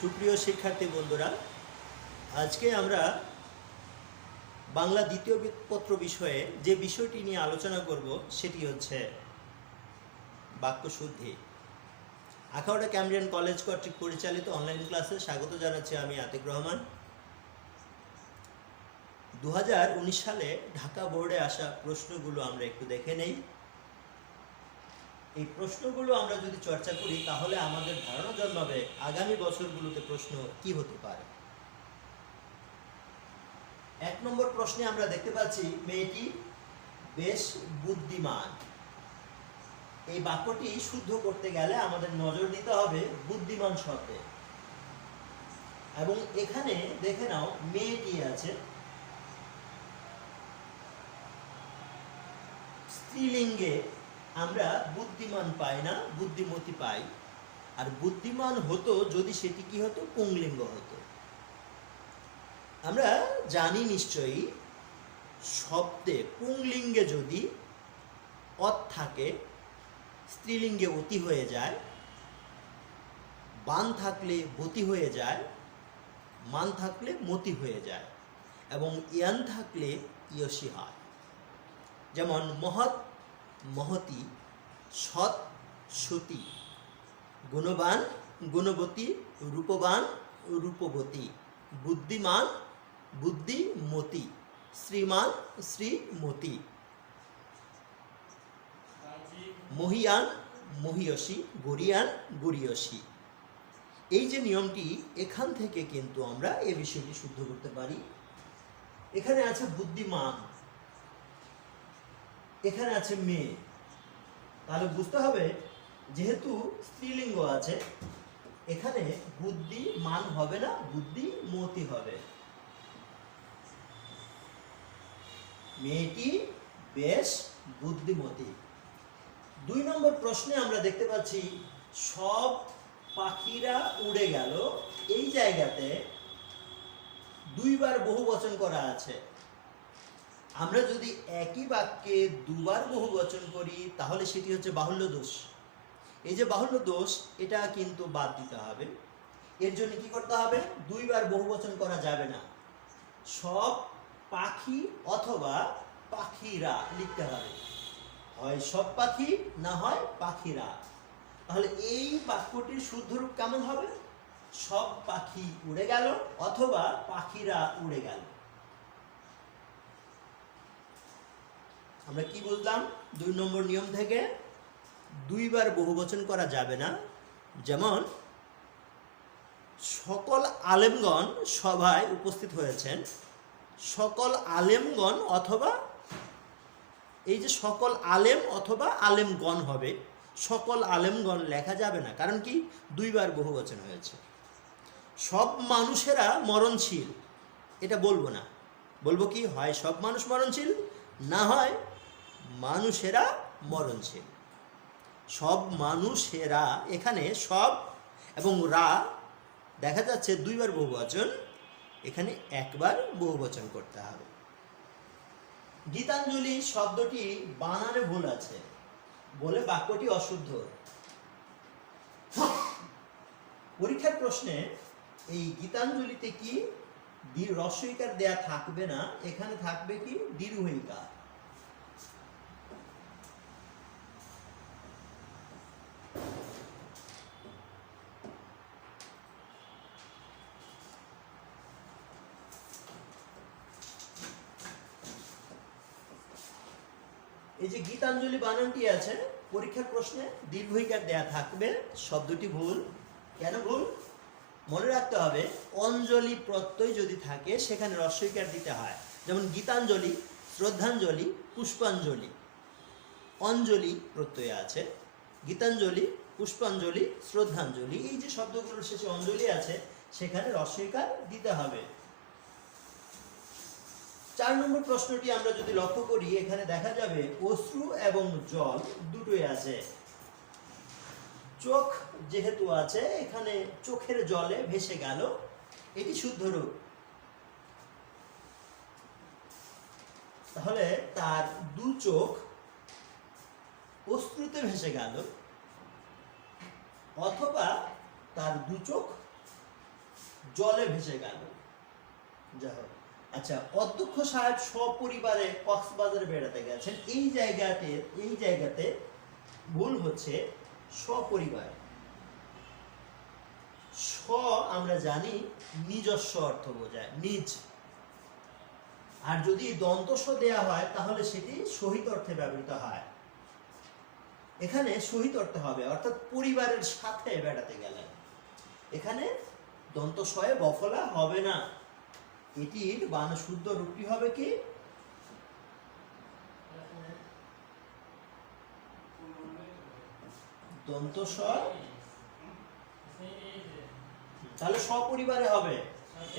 সুপ্রিয় শিক্ষার্থী বন্ধুরা, আজকে আমরা বাংলা দ্বিতীয় পত্র বিষয়ে যে বিষয়টি নিয়ে আলোচনা করব সেটি হচ্ছে বাক্যশুদ্ধি। আখাউড়া ক্যামব্রিয়ান কলেজ কর্তৃক পরিচালিত অনলাইন ক্লাসে স্বাগত জানাচ্ছি আমি আতিক রহমান। 2019 সালে ঢাকা বোর্ডে আসা প্রশ্নগুলো আমরা একটু দেখে নেই। এই প্রশ্নগুলো আমরা যদি চর্চা করি তাহলে আমাদের ধারণা জন্মাবে আগামী বছরগুলোতে প্রশ্ন কি হতে পারে। 1 নম্বর প্রশ্নে আমরা দেখতে পাচ্ছি মেয়েটি বেশ বুদ্ধিমান। এই বাক্যটি শুদ্ধ করতে গেলে আমাদের নজর দিতে হবে বুদ্ধিমান শব্দে। এবং এখানে দেখে নাও মেয়েটি আছে, স্ত্রীলিঙ্গে আমরা বুদ্ধিমান পাই না, বুদ্ধিমতী পাই। আর বুদ্ধিমান হতো যদি সেটি কি হতো, পুংলিঙ্গ হতো। আমরা জানি নিশ্চয়ই শব্দে পুংলিঙ্গে যদি অত থাকে স্ত্রীলিঙ্গে অতি হয়ে যায়, বান থাকলে বতি হয়ে যায়, মান থাকলে মতি হয়ে যায় এবং ইয়ান থাকলে ইয়সী হয়। যেমন মহৎ মহতি, সৎ সতী, গুণবান গুণবতী, রূপবান রূপবতী, বুদ্ধিমান বুদ্ধিমতী, শ্রীমান শ্রীমতী, মহিয়ান মহিয়সী, গরিয়ান গরিয়সী। এই যে নিয়মটি, এখান থেকে কিন্তু আমরা এ বিষয়টি শুদ্ধ করতে পারি। এখানে আছে বুদ্ধিমান, এখানে আছে মেয়ে, তাহলে বুঝতে হবে যেহেতু স্ত্রীলিঙ্গ আছে এখানে বুদ্ধিমান হবে না, বুদ্ধিমতী হবে। মেয়েটি বেশ বুদ্ধিমতী। 2 নম্বর প্রশ্নে আমরা দেখতে পাচ্ছি সব পাখিরা উড়ে গেল। এই জায়গাতে 2 বার বহুবচন করা আছে। আমরা যদি একই বাক্যে 2 বার বহুবচন করি তাহলে সেটি হচ্ছে বাহুল্য দোষ। এই যে বাহুল্য দোষ, এটা কিন্তু বাদ দিতে হবে। এর জন্য কি করতে হবে? 2 বার বহুবচন করা যাবে না, সব পাখি অথবা পাখিরা লিখতে হবে। হয় সব পাখি, না হয় পাখিরা। তাহলে এই বাক্যটির শুদ্ধ রূপ কেমন হবে? সব পাখি উড়ে গেল অথবা পাখিরা উড়ে গেল। আমরা কি বুঝলাম 2 নম্বর নিয়ম থেকে? 2 বার বহুবচন করা যাবে না। যেমন সকল আলেমগণ সভায় উপস্থিত হয়েছেন, সকল আলেমগণ অথবা, এই যে সকল আলেম অথবা আলেমগণ হবে, সকল আলেমগণ লেখা যাবে না। কারণ কি? 2 বার বহুবচন হয়েছে। সব মানুষেরা মরণশীল, এটা বলবো না। বলবো কি? হয় সব মানুষ মরণশীল, না হয় মানুষেরা মরণশীল। সব মানুষেরা, এখানে সব এবং রা দেখা যাচ্ছে 2 বার বহুবচন, এখানে 1 বার বহুবচন করতে হবে। গীতাঞ্জলি শব্দটি বানানে ভুল আছে বলে বাক্যটি অশুদ্ধ। পরীক্ষার প্রশ্নে এই গীতাঞ্জলিতে কি রস্বইকার দেয়া থাকবে না, এখানে থাকবে কি দীর্ঘইকার। এই যে গীতাঞ্জলি বানানটি আছে, পরীক্ষার প্রশ্নে দীর্ঘইকার দেয়া থাকবে, শব্দটি ভুল। কেন ভুল? মনে রাখতে হবে অঞ্জলি প্রত্যয় যদি থাকে সেখানে রস্বইকার দিতে হয়। যেমন গীতাঞ্জলি, শ্রদ্ধাঞ্জলি, পুষ্পাঞ্জলি, অঞ্জলি প্রত্যয় আছে। গীতাঞ্জলি, পুষ্পাঞ্জলি, শ্রদ্ধাঞ্জলি, এই যে শব্দগুলোর শেষে অঞ্জলি আছে সেখানে রস্বইকার দিতে হবে। 4 নম্বর প্রশ্নটি আমরা যদি লক্ষ্য করি, এখানে দেখা যাবে অশ্রু এবং জল দুটোই আছে। চোখ যেহেতু আছে, এখানে চোখের জলে ভেসে গেল, এটি শুদ্ধ রূপ। তাহলে তার 2 চোখ অশ্রুতে ভেসে গেল, অথবা তার দু চোখ জলে ভেসে গেল। যাই হোক, আচ্ছা, অধ্যক্ষ সাহেব সপরিবারে কক্সবাজারে বেড়াতে গেছেন। এই জায়গাতে ভুল হচ্ছে সপরিবার। স আমরা জানি নিজস্ব অর্থ বোঝায়, নিজ। আর যদি দন্ত স দেয়া হয় তাহলে সেটি সহিত অর্থে ব্যবহৃত হয়। এখানে সহিত অর্থে হবে, অর্থাৎ পরিবারের সাথে বেড়াতে গেলেন। এখানে দন্ত সয়ে বফলা হবে না। এটির শুদ্ধ রূপটি হবে কি? দন্ত স, তাহলে সপরিবারে হবে।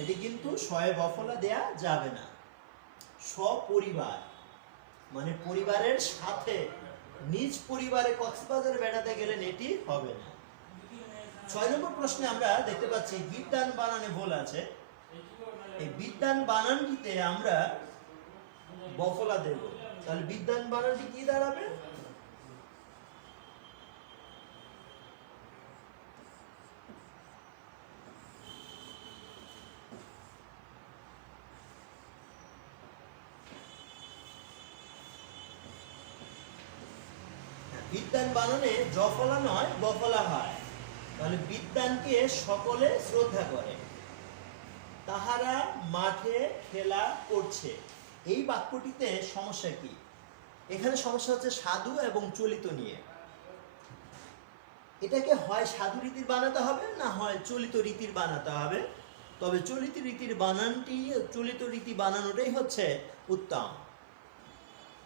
এটি কিন্তু সয়ে বফলা দেয়া যাবে না। সপরিবার মানে পরিবারের সাথে, নিজ পরিবারে কক্সবাজারে বেড়াতে গেলেন, এটি হবে না। 6 নম্বর প্রশ্নে আমরা দেখতে পাচ্ছি বিদ্যান বানানে ভুল আছে। এই বিদ্যান বানানটিতে আমরা বফলা দেব। তাহলে বিদ্যান বানানটি কি দাঁড়াবে? বিদ্যান বানানে জফলা নয় বফলা হয়। তাহলে বিদ্যানকে সকলে শ্রদ্ধা করে। তাহারা মাঠে খেলা করছে, এই বাক্যটিতে সমস্যা কি? এখানে সমস্যা হচ্ছে সাধু এবং চলিত নিয়ে। এটাকে হয় সাধু রীতির বানাতে হবে, না হয় চলিত রীতির বানাতে হবে। তবে চলিত রীতির বানানটি, চলিত রীতি বানানোটাই হচ্ছে উত্তম।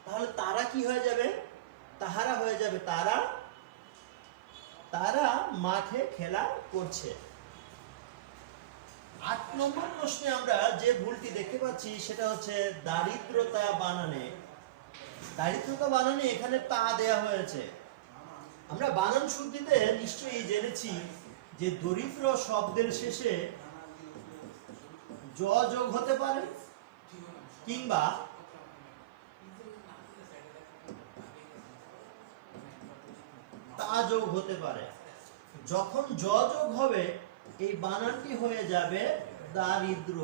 তাহলে তারা কি হয়ে যাবে? তাহারা হয়ে যাবে তারা। তারা মাঠে খেলা করছে। 8 নম্বর প্রশ্নে আমরা যে ভুলটি দেখতে পাচ্ছি সেটা হচ্ছে দারিদ্রতা বানানে। দারিদ্রতা বানানে এখানে তা দেয়া হয়েছে। আমরা বানান শুদ্ধিতে নিশ্চয়ই জেনেছি যে দরিদ্র শব্দের শেষে জ যোগ হতে পারে, কিংবা তা যোগ হতে পারে। যখন জ যোগ হবে এই বানানটি হয়ে যাবে দারিদ্র,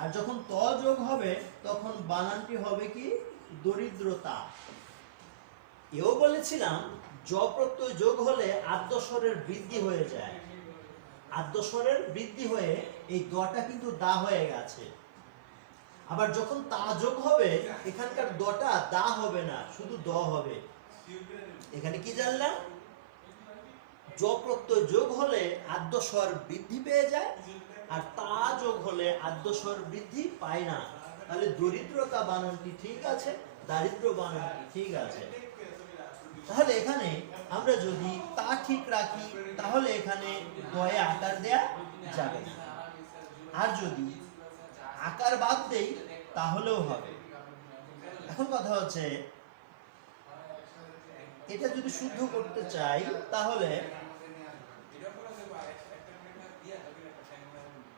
আর যখন ত যোগ হবে তখন বানানটি হবে কি? দরিদ্রতা। এও বলেছিলাম জ প্রত্যয় যোগ হলে আদ্যস্বরের বৃদ্ধি হয়ে যায়। আদ্যস্বরের বৃদ্ধি হয়ে এই দটা কিন্তু দা হয়ে গেছে। আবার যখন তা যোগ হবে এখানকার দটা দা হবে না, শুধু দ হবে। এখানে কি জানলাম? জ প্রত্যয় যোগ হলে আদ্যস্বর বৃদ্ধি পেয়ে যায়, আর তা যোগ হলে আদ্যস্বর বৃদ্ধি পায় না। তাহলে দরিদ্রতা বানানটি ঠিক আছে, দারিদ্র বানানটি ঠিক আছে। তাহলে এখানে আমরা যদি তা ঠিক রাখি তাহলে এখানে দয়ে আকার দেয়া যাবে না, আর যদি আকার বাদ দেই তাহলেও হবে। এখন কথা হচ্ছে এটা যদি শুদ্ধ করতে চাই তাহলে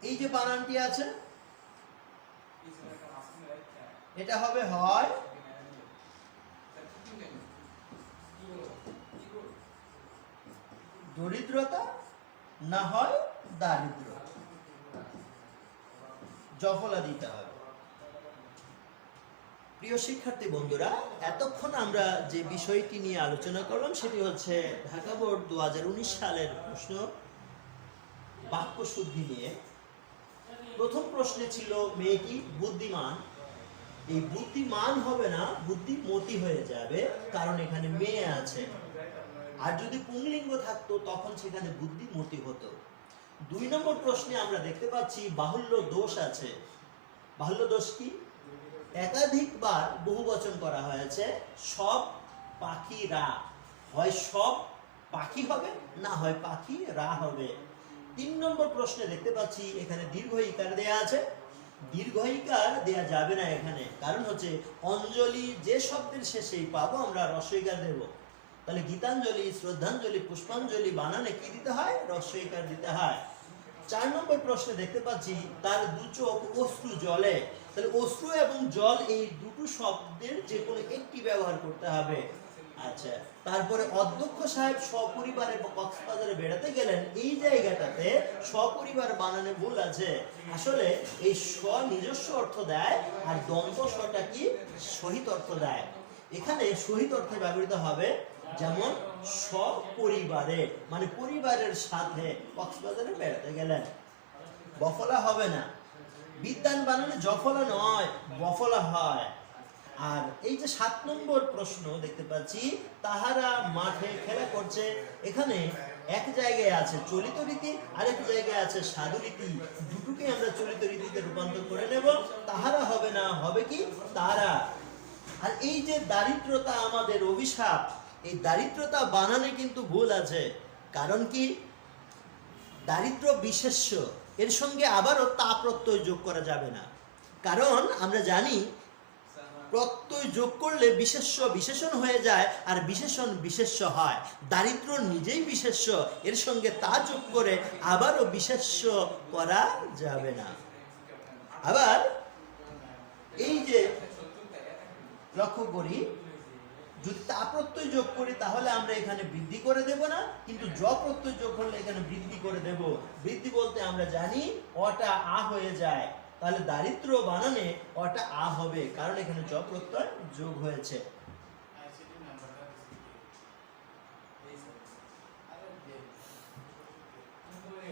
এই যে বানানটি আছে এটা হবে হয় দরিদ্রতা, না হয় দারিদ্র। জফলা দিতে হবে। প্রিয় শিক্ষার্থী বন্ধুরা, এতক্ষণ আমরা যে বিষয়টি নিয়ে আলোচনা করলাম সেটি হচ্ছে ঢাকা বোর্ড 2019 সালের প্রশ্ন বাক্য শুদ্ধি নিয়ে। প্রথম প্রশ্নে ছিল মেয়েটি বুদ্ধিমান। এই বুদ্ধিমান হবে না, বুদ্ধিমতী হয়ে যাবে, কারণ এখানে মেয়ে আছে। আর যদি পুংলিঙ্গ থাকতো তখন সেখানে বুদ্ধিমতী হতো। 2 নম্বর প্রশ্নে আমরা দেখতে পাচ্ছি বাহুল্য দোষ আছে। বাহুল্য দোষ কি? একাধিকবার বহুবচন করা হয়েছে। সব পাখিরা, হয় সব পাখি হবে, না হয় পাখিরা হবে। 3 নম্বর প্রশ্নে দেখতে পাচ্ছি এখানে দীর্ঘ ইকার দেয়া আছে। দীর্ঘ ইকার দেয়া যাবে না এখানে, কারণ হচ্ছে অঞ্জলি যে শব্দের শেষেই পাবো আমরা হ্রস্ব ইকার দেব। তাহলে গীতাঞ্জলি, শ্রদ্ধাঞ্জলি, পুষ্পাঞ্জলি বানানে কি দিতে হয়? হ্রস্ব ইকার দিতে হয়। 4 নম্বর প্রশ্নে দেখতে পাচ্ছি তার দু চোখ অশ্রু জলে। তাহলে অশ্রু এবং জল এই দুটো শব্দের যে কোনো একটি ব্যবহার করতে হবে। আচ্ছা, তারপরে অধ্যক্ষ সাহেব সপরিবারে কক্সবাজারে বেড়াতে গেলেন, এই জায়গাটাতে সপরিবার বানানে ভুল আছে। আসলে এই স নিজস্ব অর্থ দেয় আর দ্বন্দ্ব সটা কি সহিত অর্থ দেয়। এখানে সহিত অর্থে ব্যবহৃত হবে, যেমন সপরিবারে মানে পরিবারের সাথে কক্সবাজারে বেড়াতে গেলেন। বফলা হবে না, বিদ্যান বানানে জফলা নয় বফলা হয়। আর এই যে 7 নম্বর প্রশ্ন দেখতে পাচ্ছি, তাহারা মাঠে খেলা করছে, এখানে এক জায়গায় আছে চলিত রীতি, আরেক জায়গায় আছে সাধু রীতি। দুটোকে আমরা চলিত রীতিতে রূপান্তর করে নেব। তাহারা হবে না, হবে কি তারা। আর এই যে দারিদ্রতা আমাদের অভিশাপ, এই দারিদ্রতা বানানে কিন্তু ভুল আছে। কারণ কি, দারিদ্র বিশেষ্য, এর সঙ্গে আবারও তা প্রত্যয় যোগ করা যাবে না। কারণ আমরা জানি প্রত্যয় যোগ করলে বিশেষ্য বিশেষণ হয়ে যায় আর বিশেষণ বিশেষ্য হয়। দারিদ্র নিজেই বিশেষ্য, এর সঙ্গে তা যোগ করে আবারও বিশেষ্য করা যাবে না। আবার এই যে লক্ষ্য করি, যদি তা প্রত্যয় যোগ করি তাহলে আমরা এখানে বৃদ্ধি করে দেব না, কিন্তু জ প্রত্যয় যোগ করলে এখানে বৃদ্ধি করে দেব। বৃদ্ধি বলতে আমরা জানি অটা আ হয়ে যায়, তাহলে দারিদ্র বানানে অটা আ হবে, কারণ এখানে জ প্রত্যয় যোগ হয়েছে।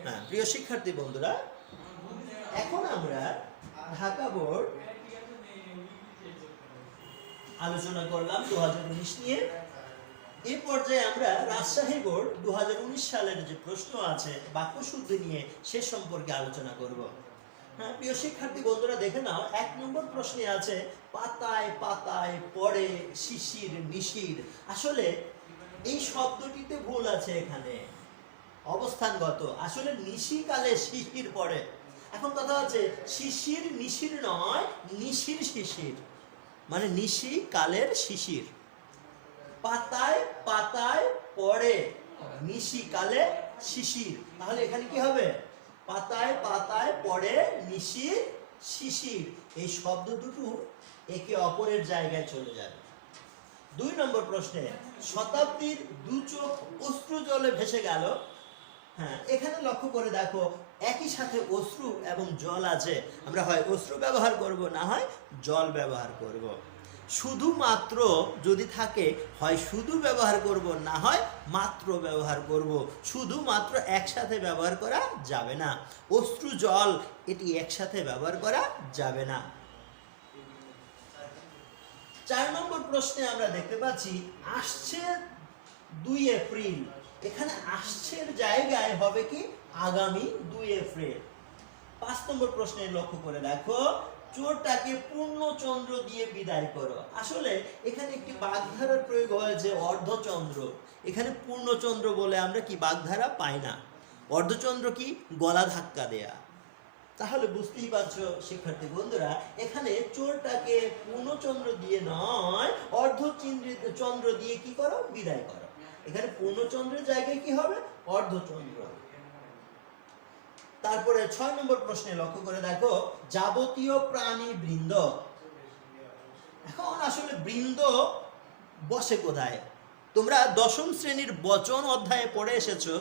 হ্যাঁ, প্রিয় শিক্ষার্থী বন্ধুরা, এখন আমরা ঢাকা বোর্ড আলোচনা করলাম 2019 নিয়ে। এই পর্যায়ে আমরা রাজশাহী বোর্ড 2019 সালের যে প্রশ্ন আছে বাক্য শুদ্ধি নিয়ে সে সম্পর্কে আলোচনা করব। হ্যাঁ, প্রিয় শিক্ষার্থী বন্ধুরা দেখে নাও, 1 নম্বর প্রশ্নে আছে পাতায় পাতায় পড়ে শিশির নিশির। আসলে এই শব্দটিতে ভুল আছে, এখানে অবস্থানগত। আসলে নিশিকালে শিশির পড়ে। এখন কথা হচ্ছে শিশির নিশির নয়, নিশির শিশির, মানে নিশি কালের শিশির। পাতায় পাতায় পড়ে নিশি কালে শিশির, তাহলে এখানে কি হবে? পাতায় পাতায় পড়ে নিশির শিশির। এই শব্দ দুটো একে অপরের জায়গায় চলে যাবে। 2 নম্বর প্রশ্নে শতাব্দীর দু চোখ অশ্রু জলে ভেসে গেল। হ্যাঁ, এখানে লক্ষ্য করে দেখো একই সাথে অশ্রু এবং জল আছে। আমরা হয় অশ্রু ব্যবহার করব, না হয় জল ব্যবহার করব। শুধুমাত্র যদি থাকে হয় শুধু ব্যবহার করব, না হয় মাত্র ব্যবহার করব। শুধুমাত্র একসাথে ব্যবহার করা যাবে না। অশ্রু জল এটি একসাথে ব্যবহার করা যাবে না। 4 নম্বর প্রশ্নে আমরা দেখতে পাচ্ছি আসছে 2 এপ্রিল। এখানে আসছের জায়গায় হবে কি আগামী 2 এপ্রিল। 5 নম্বর প্রশ্নে লক্ষ্য করে দেখো চোরটাকে পূর্ণচন্দ্র দিয়ে বিদায় করো। আসলে এখানে একটি বাগধারার প্রয়োগ হয়েছে অর্ধচন্দ্র। এখানে পূর্ণচন্দ্র বলে আমরা কি বাগধারা পাই না। অর্ধচন্দ্র কি গলা ধাক্কা দেয়া। তাহলে বুঝতেই পারছো শিক্ষার্থী বন্ধুরা, এখানে চোরটাকে পূর্ণচন্দ্র দিয়ে নয় অর্ধচন্দ্র দিয়ে কি করো বিদায় করো। এখানে পূর্ণচন্দ্রের জায়গায় কি হবে অর্ধচন্দ্র। তারপরে 6 নম্বর প্রশ্নে লক্ষ্য করে দেখো যাবতীয় প্রাণী বৃন্দ। এখন আসলে বৃন্দ বসে কোথায়? তোমরা 10ম শ্রেণীর বচন অধ্যায়ে পড়ে এসেছো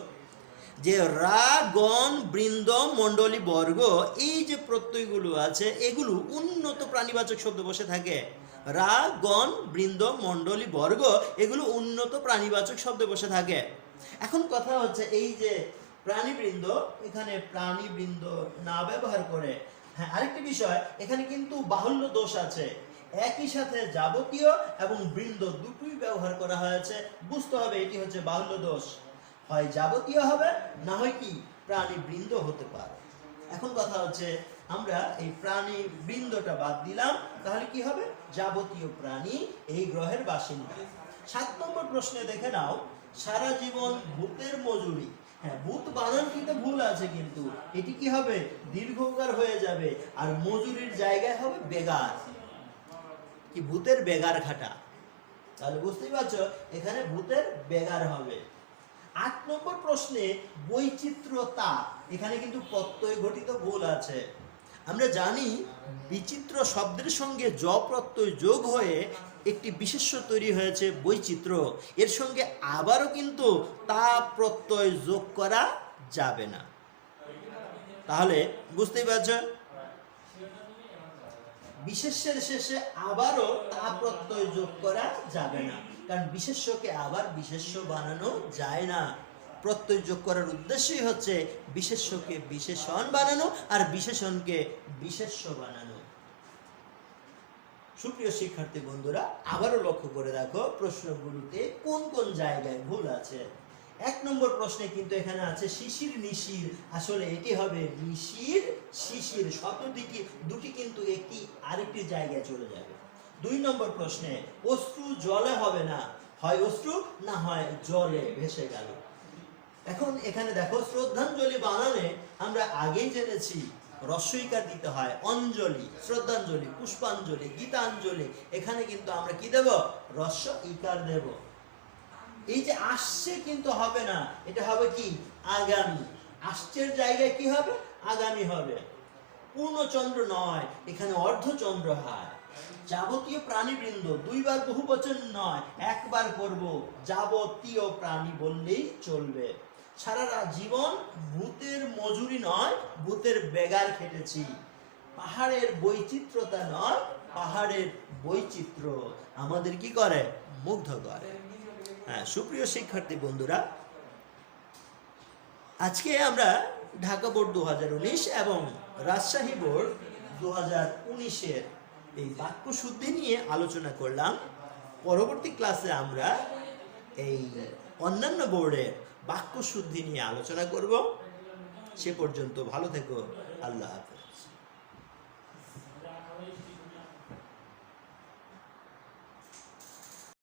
যে রা গণ বৃন্দ মণ্ডলী বর্গ, এই যে প্রত্যয়গুলো আছে এগুলো উন্নত প্রাণীবাচক শব্দ বসে থাকে। রা গণ বৃন্দ মণ্ডলী বর্গ এগুলো উন্নত প্রাণীবাচক শব্দ বসে থাকে। এখন কথা হচ্ছে এই যে প্রাণীবৃন্দ, এখানে প্রাণীবৃন্দ না ব্যবহার করে, হ্যাঁ আরেকটি বিষয়, এখানে কিন্তু বাহুল্য দোষ আছে। একই সাথে যাবতীয় এবং বৃন্দ দুটোই ব্যবহার করা হয়েছে, বুঝতে হবে এটি হচ্ছে বাহুল্য দোষ। হয় যাবতীয় হবে, না হয় কি প্রাণীবৃন্দ হতে পারে। এখন কথা হচ্ছে আমরা এই প্রাণীবৃন্দটা বাদ দিলাম, তাহলে কি হবে যাবতীয় প্রাণী এই গ্রহের বাসিন্দা। 7 নম্বর প্রশ্নে দেখে নাও সারা জীবন ভূতের মজুরি। হ্যাঁ, ভূত বানানটিতে ভুল আছে, কিন্তু এটি কি হবে দীর্ঘকার হয়ে যাবে, আর মজুরির জায়গায় হবে বেগার, কি ভূতের বেগার খাটা। তাহলে বুঝতেই পারছো এখানে ভূতের বেগার হবে। 8 নম্বর প্রশ্নে বৈচিত্র্যতা, এখানে কিন্তু প্রত্যয় ঘটিত ভুল আছে। আমরা জানি বিচিত্র শব্দের সঙ্গে জ প্রত্যয় যোগ হয়ে একটি বিশেষ্য তৈরি হয়েছে বৈচিত্র্য, এর সঙ্গে আবারও কিন্তু তা প্রত্যয় যোগ করা যাবে না। তাহলে বুঝতেই পারছো, বিশেষ্যের শেষে আবারও তা প্রত্যয় যোগ করা যাবে না, কারণ বিশেষ্যকে আবার বিশেষ্য বানানো যায় না। প্রত্যয় যোগ করার উদ্দেশ্যই হচ্ছে বিশেষ্যকে বিশেষণ বানানো আর বিশেষণকে বিশেষ্য বানানো। সুপ্রিয় শিক্ষার্থী বন্ধুরা, আবারও লক্ষ্য করে দেখো প্রশ্নগুলোতে কোন কোন জায়গায় ভুল আছে। 1 নম্বর প্রশ্নে কিন্তু এখানে আছে শিশির নিশির, আসলে এটি হবে নিশির শিশির, শব্দ দুটি কিন্তু একটি আরেকটি জায়গায় চলে যাবে। 2 নম্বর প্রশ্নে অশ্রু জলে হবে না, হয় অশ্রু না হয় জলে ভেসে গেল। এখন এখানে দেখো শ্রদ্ধাঞ্জলি বানানে আমরা আগেই জেনেছি রস্বইকার দিতে হয়, অঞ্জলি, শ্রদ্ধাঞ্জলি, পুষ্পাঞ্জলি, গীতাঞ্জলি, এখানে কিন্তু আমরা কি দেব, রস্ব ইকার দেব। এই যে আসছে কিন্তু হবে না, এটা হবে কি আগামী, আসছের জায়গায় কি হবে আগামী হবে। পূর্ণচন্দ্র নয়, এখানে অর্ধচন্দ্র হয়। যাবতীয় প্রাণীবৃন্দ, 2 বার বহুবচন নয়, 1 বার করব, যাবতীয় প্রাণী বললেই চলবে। সারা জীবন ভূতের মজুরি নয়, ভূতের বেগার খেটেছি। পাহাড়ের বৈচিত্র্যতা নয়, পাহাড়ের বৈচিত্র্য আমাদের কি করে, মুগ্ধ করে। হ্যাঁ সুপ্রিয় শিক্ষার্থী বন্ধুরা, আজকে আমরা ঢাকা বোর্ড 2019 এবং রাজশাহী বোর্ড 2019-এর এই বাক্য শুদ্ধি নিয়ে আলোচনা করলাম। পরবর্তী ক্লাসে আমরা এই অন্যান্য বোর্ডের বাক্য শুদ্ধি নিয়ে আলোচনা করব। সে পর্যন্ত ভালো থেকো, আল্লাহ হাফেজ।